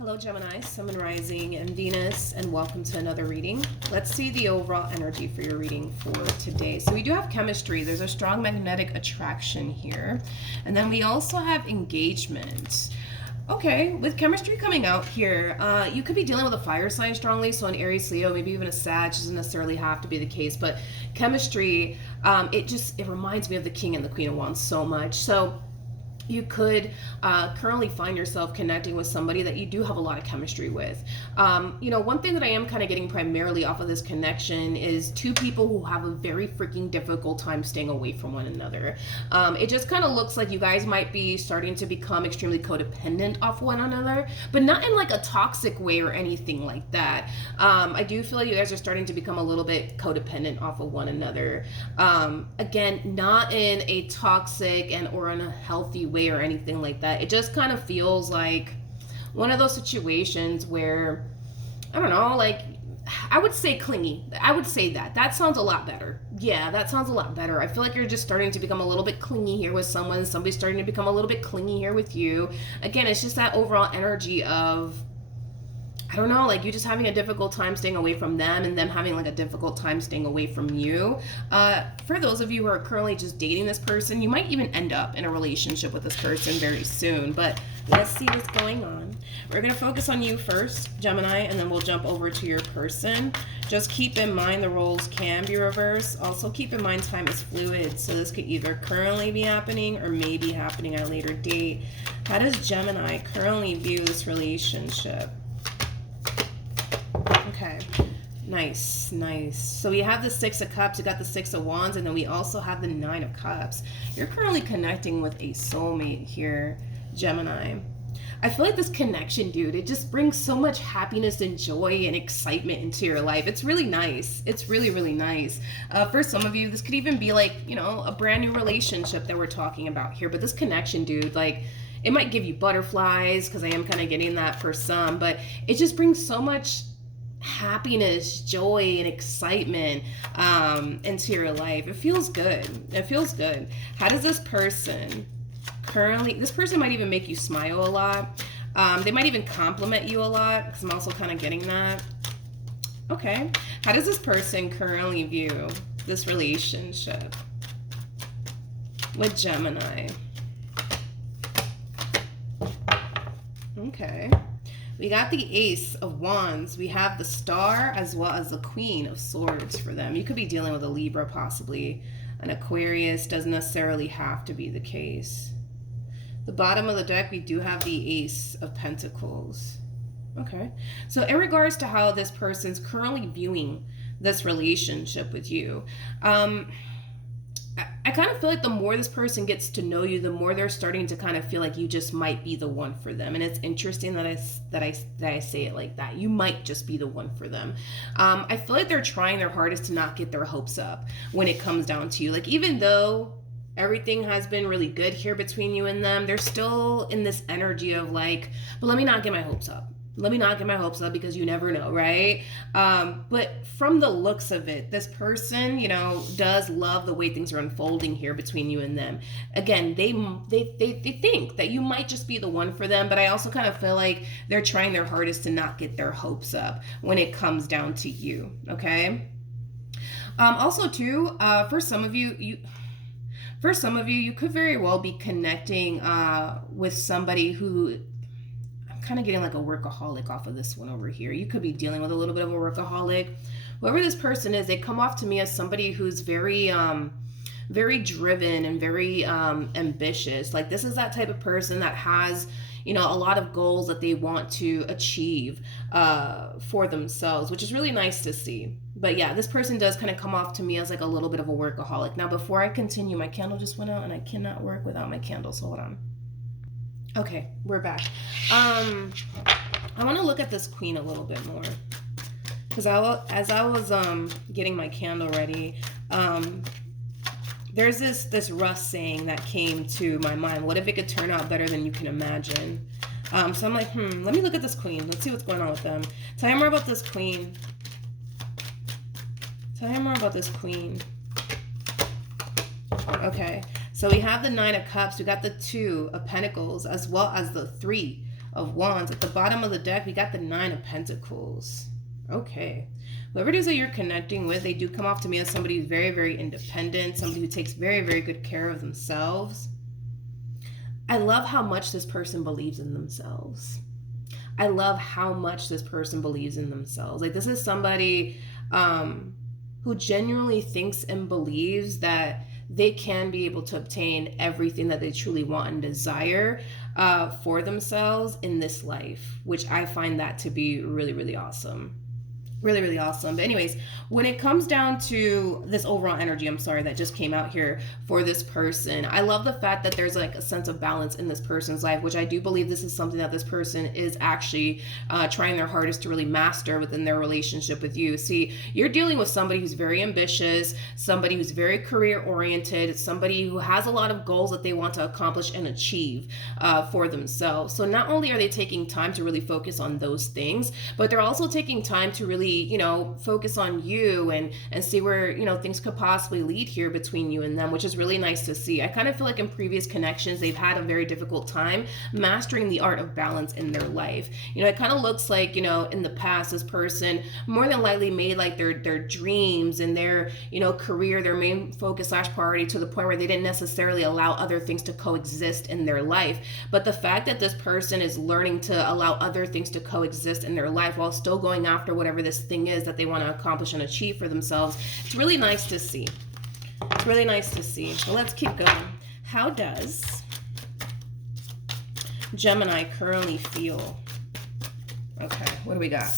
Hello Gemini, Sun and Rising and Venus, and welcome to another reading. Let's see the overall energy for your reading for today. So we do have chemistry. There's a strong magnetic attraction here. And then we also have engagement. Okay, with chemistry coming out here, you could be dealing with a fire sign strongly, so an Aries, Leo, maybe even a Sag doesn't necessarily have to be the case, but chemistry, it reminds me of the King and the Queen of Wands so much. So you could currently find yourself connecting with somebody that you do have a lot of chemistry with. One thing that I am kind of getting primarily off of this connection is two people who have a very freaking difficult time staying away from one another. It just kind of looks like you guys might be starting to become extremely codependent off one another, but not in like a toxic way or anything like that. I do feel like you guys are starting to become a little bit codependent off of one another. Again, not in a toxic or in a healthy way or anything like that. It just kind of feels like one of those situations where, I don't know, like, I would say clingy. I would say that sounds a lot better. Yeah, that sounds a lot better. I feel like you're just starting to become a little bit clingy here with someone. Somebody's starting to become a little bit clingy here with you. Again, it's just that overall energy of, I don't know, like you just having a difficult time staying away from them and them having like a difficult time staying away from you. For those of you who are currently just dating this person, you might even end up in a relationship with this person very soon. But let's see what's going on. We're going to focus on you first, Gemini, and then we'll jump over to your person. Just keep in mind the roles can be reversed. Also keep in mind time is fluid. So this could either currently be happening or maybe happening at a later date. How does Gemini currently view this relationship? Okay, nice. So we have the Six of Cups, we got the Six of Wands, and then we also have the Nine of Cups. You're currently connecting with a soulmate here, Gemini. I feel like this connection, dude, it just brings so much happiness and joy and excitement into your life. It's really nice. It's really, really nice. For some of you, this could even be like, a brand new relationship that we're talking about here. But this connection, dude, like, it might give you butterflies, because I am kind of getting that for some, but it just brings so much happiness, joy, and excitement into your life. It feels good. How does this person might even make you smile a lot. They might even compliment you a lot, because I'm also kind of getting that. Okay, how does this person currently view this relationship with Gemini? Okay, we got the Ace of Wands. We have the Star as well as the Queen of Swords for them. You could be dealing with a Libra, possibly an Aquarius. Doesn't necessarily have to be the case. The bottom of the deck, we do have the Ace of Pentacles. Okay, so in regards to how this person's currently viewing this relationship with you, I kind of feel like the more this person gets to know you, the more they're starting to kind of feel like you just might be the one for them. And it's interesting that I say it like that. You might just be the one for them. I feel like they're trying their hardest to not get their hopes up when it comes down to you. Like, even though everything has been really good here between you and them, they're still in this energy of like, but let me not get my hopes up. Let me not get my hopes up, because you never know, right? But from the looks of it, this person, does love the way things are unfolding here between you and them. Again, they think that you might just be the one for them, but I also kind of feel like they're trying their hardest to not get their hopes up when it comes down to you, okay? Also, too, for some of you, you could very well be connecting with somebody who, kind of getting like a workaholic off of this one over here. You could be dealing with a little bit of a workaholic. Whoever this person is, they come off to me as somebody who's very very driven and very ambitious. Like, this is that type of person that has a lot of goals that they want to achieve for themselves, which is really nice to see. But yeah, this person does kind of come off to me as like a little bit of a workaholic. Now, before I continue, my candle just went out and I cannot work without my candle, so hold on. Okay, we're back. I want to look at this Queen a little bit more, because as I was getting my candle ready, there's this Russ saying that came to my mind. What if it could turn out better than you can imagine? So I'm like, let me look at this Queen. Let's see what's going on with them. Tell me more about this Queen. Okay, so we have the Nine of Cups. We got the Two of Pentacles as well as the Three of Wands. At the bottom of the deck, we got the Nine of Pentacles. Okay. Whoever it is that you're connecting with, they do come off to me as somebody who's very, very independent, somebody who takes very, very good care of themselves. I love how much this person believes in themselves. I love how much this person believes in themselves. Like, this is somebody who genuinely thinks and believes that they can be able to obtain everything that they truly want and desire for themselves in this life, which I find that to be really, really awesome. Really, really awesome. But anyways, when it comes down to this overall energy, I'm sorry, that just came out here for this person, I love the fact that there's like a sense of balance in this person's life, which I do believe this is something that this person is actually trying their hardest to really master within their relationship with you. See, you're dealing with somebody who's very ambitious, somebody who's very career oriented, somebody who has a lot of goals that they want to accomplish and achieve for themselves. So not only are they taking time to really focus on those things, but they're also taking time to really, you know, focus on you and see where, you know, things could possibly lead here between you and them, which is really nice to see. I kind of feel like in previous connections, they've had a very difficult time mastering the art of balance in their life. You know, it kind of looks like, you know, in the past, this person more than likely made like their dreams and their, you know, career, their main focus / priority, to the point where they didn't necessarily allow other things to coexist in their life. But the fact that this person is learning to allow other things to coexist in their life while still going after whatever this thing is that they want to accomplish and achieve for themselves, it's really nice to see. It's really nice to see. So let's keep going. How does Gemini currently feel? Okay, what do we got?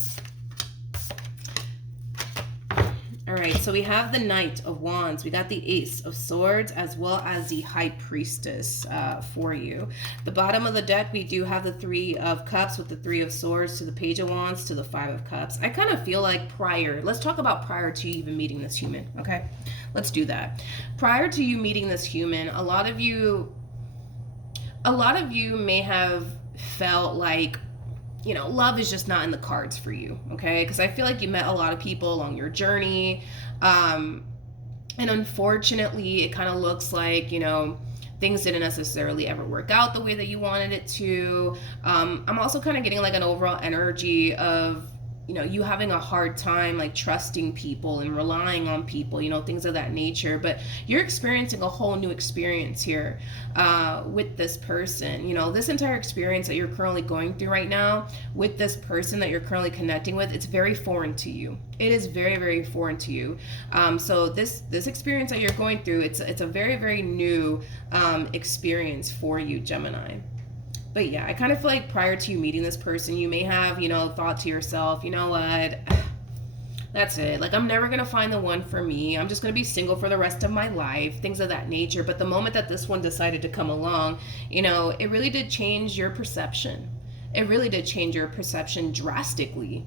All right, so we have the Knight of Wands, we got the Ace of Swords, as well as the High Priestess for you. The bottom of the deck, we do have the Three of Cups with the Three of Swords to the Page of Wands to the Five of Cups. I kind of feel like let's talk about prior to you even meeting this human, okay? Let's do that. Prior to you meeting this human, a lot of you may have felt like, you know, love is just not in the cards for you, okay? Because I feel like you met a lot of people along your journey, and unfortunately, it kind of looks like, you know, things didn't necessarily ever work out the way that you wanted it to. I'm also kind of getting like an overall energy of, you know, you having a hard time like trusting people and relying on people, you know, things of that nature. But you're experiencing a whole new experience here with this person. You know, this entire experience that you're currently going through right now with this person that you're currently connecting with, it's very foreign to you. It is very, very foreign to you. So this experience that you're going through, it's a very, very new experience for you, Gemini. But yeah, I kind of feel like prior to you meeting this person, you may have, you know, thought to yourself, you know what, that's it. Like, I'm never going to find the one for me. I'm just going to be single for the rest of my life, things of that nature. But the moment that this one decided to come along, you know, it really did change your perception. It really did change your perception drastically.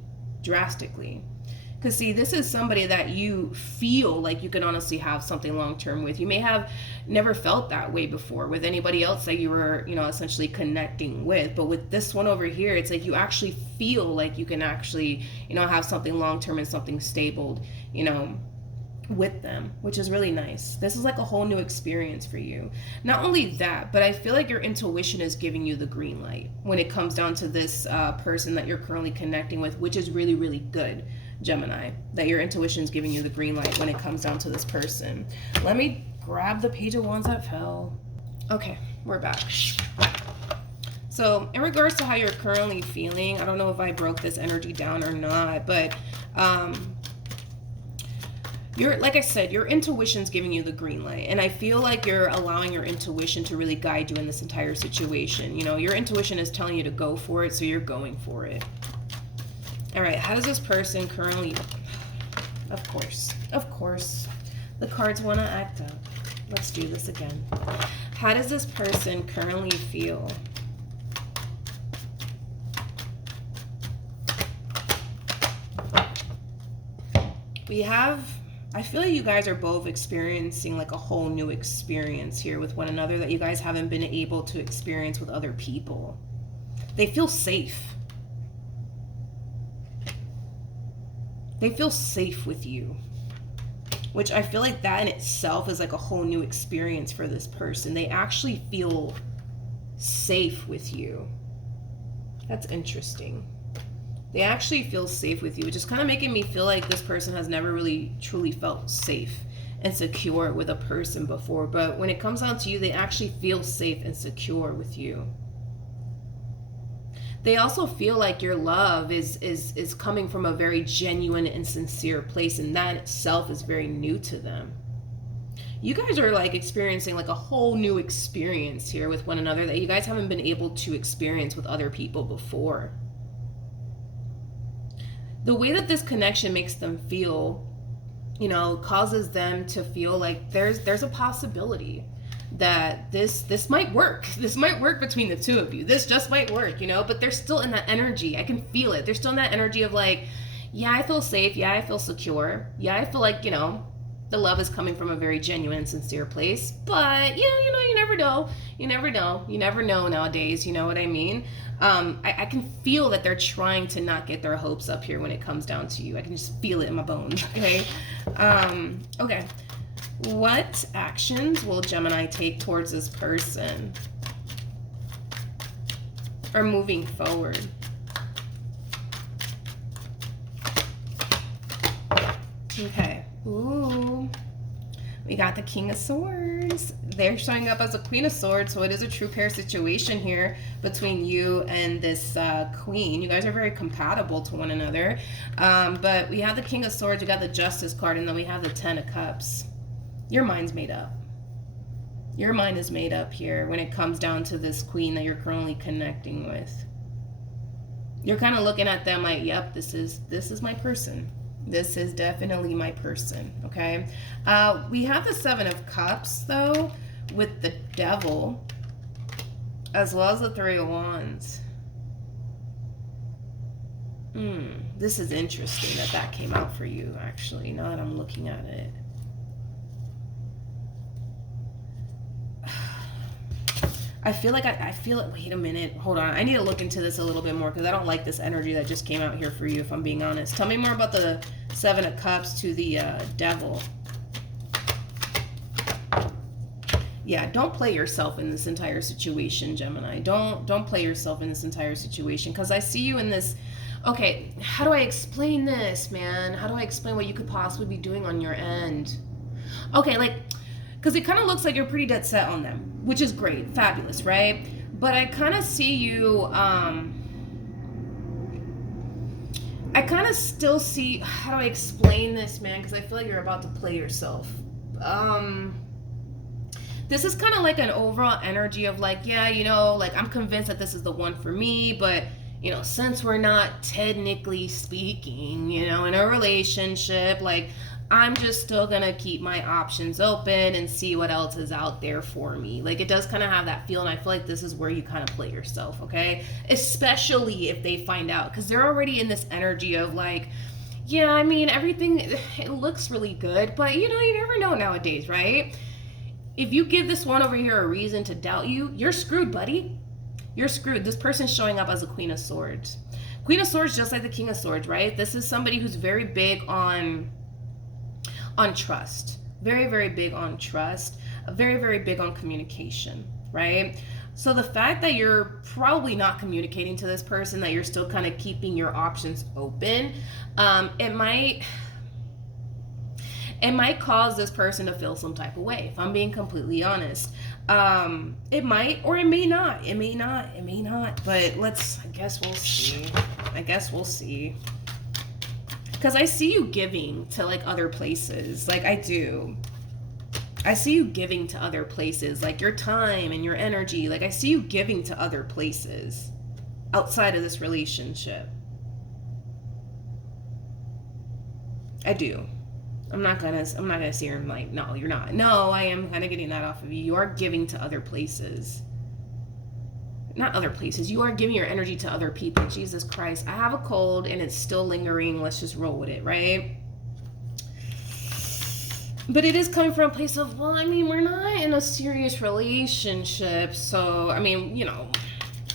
Because see, this is somebody that you feel like you can honestly have something long-term with. You may have never felt that way before with anybody else that you were, you know, essentially connecting with. But with this one over here, it's like you actually feel like you can actually, you know, have something long-term and something stable, you know, with them, which is really nice. This is like a whole new experience for you. Not only that, but I feel like your intuition is giving you the green light when it comes down to this person that you're currently connecting with, which is really, really good, Gemini, that your intuition is giving you the green light when it comes down to this person. Let me grab the Page of Wands that fell. Okay, we're back. So in regards to how you're currently feeling, I don't know if I broke this energy down or not, but like I said, your intuition's giving you the green light, and I feel like you're allowing your intuition to really guide you in this entire situation. You know, your intuition is telling you to go for it, so you're going for it. All right, how does this person currently... Of course, the cards want to act up. Let's do this again. How does this person currently feel? We have... I feel like you guys are both experiencing like a whole new experience here with one another that you guys haven't been able to experience with other people. They feel safe. They feel safe with you, which I feel like that in itself is like a whole new experience for this person. They actually feel safe with you. That's interesting. They actually feel safe with you, which is kind of making me feel like this person has never really truly felt safe and secure with a person before. But when it comes down to you, they actually feel safe and secure with you. They also feel like your love is coming from a very genuine and sincere place, and that itself is very new to them. You guys are like experiencing like a whole new experience here with one another that you guys haven't been able to experience with other people before. The way that this connection makes them feel, you know, causes them to feel like there's a possibility that this might work. This might work between the two of you. This just might work, you know, but they're still in that energy. I can feel it. They're still in that energy of like, yeah, I feel safe. Yeah, I feel secure. Yeah, I feel like, you know, the love is coming from a very genuine, sincere place. But, you know, you never know. You never know. You never know nowadays. You know what I mean? I can feel that they're trying to not get their hopes up here when it comes down to you. I can just feel it in my bones, okay? Okay. What actions will Gemini take towards this person? Or moving forward? Okay. Ooh. We got the King of Swords. They're showing up as a Queen of Swords, so it is a true pair situation here between you and this Queen. You guys are very compatible to one another. But we have the King of Swords, we got the Justice card, and then we have the Ten of Cups. Your mind's made up. Your mind is made up here when it comes down to this Queen that you're currently connecting with. You're kind of looking at them like, yep, this is my person. This is definitely my person, okay? We have the Seven of Cups, though, with the Devil, as well as the Three of Wands. This is interesting that came out for you, actually, now that I'm looking at it. I feel like wait a minute, hold on. I need to look into this a little bit more because I don't like this energy that just came out here for you, if I'm being honest. Tell me more about the Seven of Cups to the Devil. Yeah, don't play yourself in this entire situation, Gemini. Don't play yourself in this entire situation because I see you in this. Okay, how do I explain this, man? How do I explain what you could possibly be doing on your end? Okay, like, because it kind of looks like you're pretty dead set on them, which is great, fabulous, right? But I kind of see you, I kind of still see, how do I explain this, man? Because I feel like you're about to play yourself. This is kind of like an overall energy of like, yeah, you know, like I'm convinced that this is the one for me, but, you know, since we're not technically speaking, you know, in a relationship, like, I'm just still gonna keep my options open and see what else is out there for me. Like, it does kind of have that feel, and I feel like this is where you kind of play yourself, okay? Especially if they find out, because they're already in this energy of like, yeah, I mean, everything, it looks really good, but you know, you never know nowadays, right? If you give this one over here a reason to doubt you, you're screwed, buddy. You're screwed. This person's showing up as a Queen of Swords. Queen of Swords, just like the King of Swords, right? This is somebody who's very big on trust, very, very big on trust, very, very big on communication, right? So the fact that you're probably not communicating to this person, that you're still kind of keeping your options open, it might cause this person to feel some type of way, if I'm being completely honest. It might, or it may not, but I guess we'll see. Because I see you giving to like other places. Like, I do. I see you giving to other places, like your time and your energy. Like, I see you giving to other places outside of this relationship. I do. I'm not gonna sit here and like, no, you're not. No, I am kind of getting that off of you. You are giving to other places. Not other places. You are giving your energy to other people. Jesus Christ. I have a cold and it's still lingering. Let's just roll with it, right? But it is coming from a place of, well, I mean, we're not in a serious relationship. So, I mean, you know,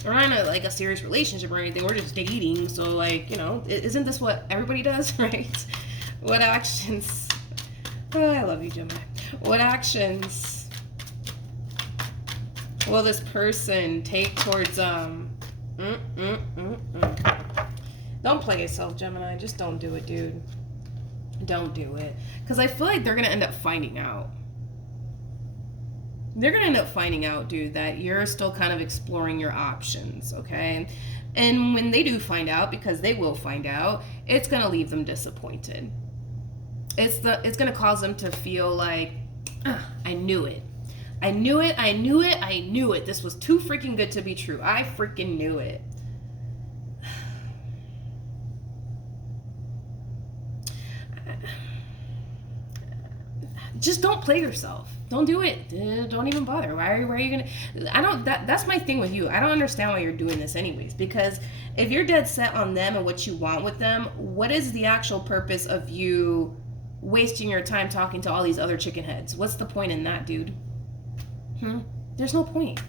we're not in a serious relationship or anything. We're just dating. So, like, you know, isn't this what everybody does, right? What actions? Oh, I love you, Gemini. What actions will this person take towards Don't play yourself, Gemini. Just don't do it, dude. Don't do it. Because I feel like they're going to end up finding out. They're going to end up finding out, dude, that you're still kind of exploring your options, okay? And when they do find out, because they will find out, it's going to leave them disappointed. It's going to cause them to feel like, I knew it. I knew it. I knew it. I knew it. This was too freaking good to be true. I freaking knew it. Just don't play yourself. Don't do it. Don't even bother. Why are you gonna? That's my thing with you. I don't understand why you're doing this anyways. Because if you're dead set on them and what you want with them, what is the actual purpose of you wasting your time talking to all these other chicken heads? What's the point in that, dude? There's no point.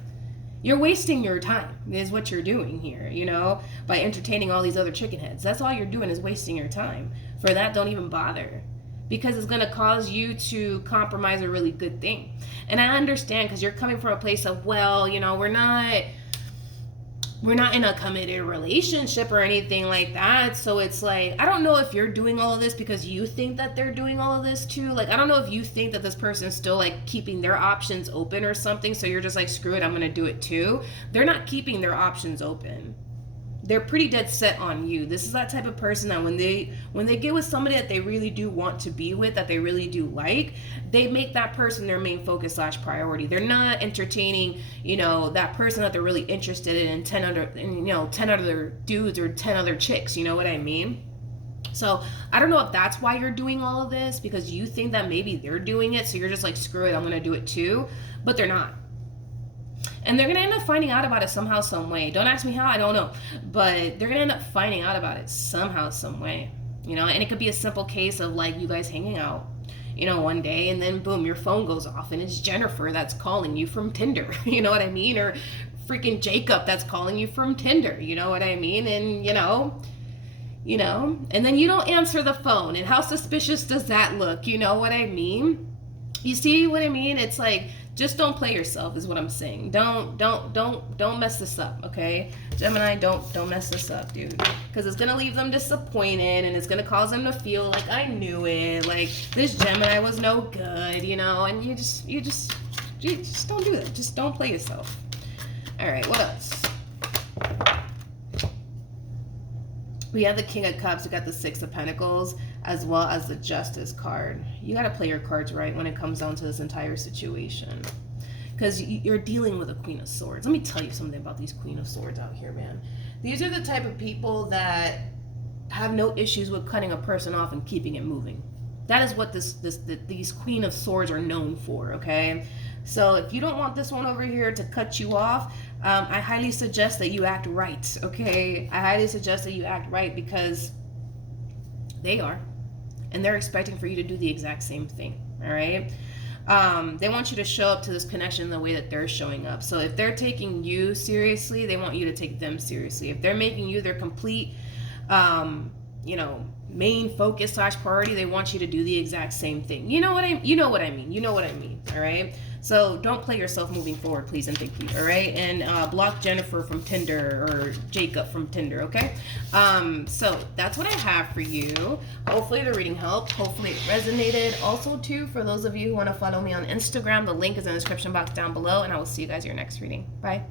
You're wasting your time is what you're doing here, by entertaining all these other chicken heads. That's all you're doing is wasting your time. For that, don't even bother. Because it's going to cause you to compromise a really good thing. And I understand because you're coming from a place of, well, we're not in a committed relationship or anything like that. So it's like, I don't know if you're doing all of this because you think that they're doing all of this too. Like, I don't know if you think that this person is still like keeping their options open or something. So you're just like, screw it, I'm going to do it too. They're not keeping their options open. They're pretty dead set on you. This is that type of person that when they get with somebody that they really do want to be with, that they really do like, they make that person their main focus / priority. They're not entertaining, that person that they're really interested in 10 other dudes or 10 other chicks. You know what I mean? So I don't know if that's why you're doing all of this, because you think that maybe they're doing it. So you're just like, screw it, I'm going to do it too. But they're not. And they're going to end up finding out about it somehow, some way. Don't ask me how, I don't know. But they're going to end up finding out about it somehow, some way. And it could be a simple case of like you guys hanging out, one day, and then boom, your phone goes off and it's Jennifer that's calling you from Tinder. You know what I mean? Or freaking Jacob that's calling you from Tinder. You know what I mean? And, and then you don't answer the phone. And how suspicious does that look? You know what I mean? You see what I mean? It's like, just don't play yourself is what I'm saying. Don't mess this up, okay? Gemini, don't mess this up, dude. Because it's gonna leave them disappointed and it's gonna cause them to feel like I knew it, like this Gemini was no good, and you just don't do that. Just don't play yourself. Alright, what else? We have the King of Cups, we got the Six of Pentacles, as well as the Justice card. You got to play your cards right when it comes down to this entire situation. Because you're dealing with a Queen of Swords. Let me tell you something about these Queen of Swords out here, man. These are the type of people that have no issues with cutting a person off and keeping it moving. That is what these Queen of Swords are known for, okay? So if you don't want this one over here to cut you off, I highly suggest that you act right, okay? I highly suggest that you act right because they are. And they're expecting for you to do the exact same thing, all right? They want you to show up to this connection the way that they're showing up. So if they're taking you seriously, they want you to take them seriously. If they're making you their complete, main focus / priority, they want you to do the exact same thing. You know what I mean, all right? So don't play yourself moving forward, please and thank you, all right? And block Jennifer from Tinder or Jacob from Tinder, okay? So that's what I have for you. Hopefully the reading helped. Hopefully it resonated. Also, too, for those of you who want to follow me on Instagram, the link is in the description box down below, and I will see you guys in your next reading. Bye.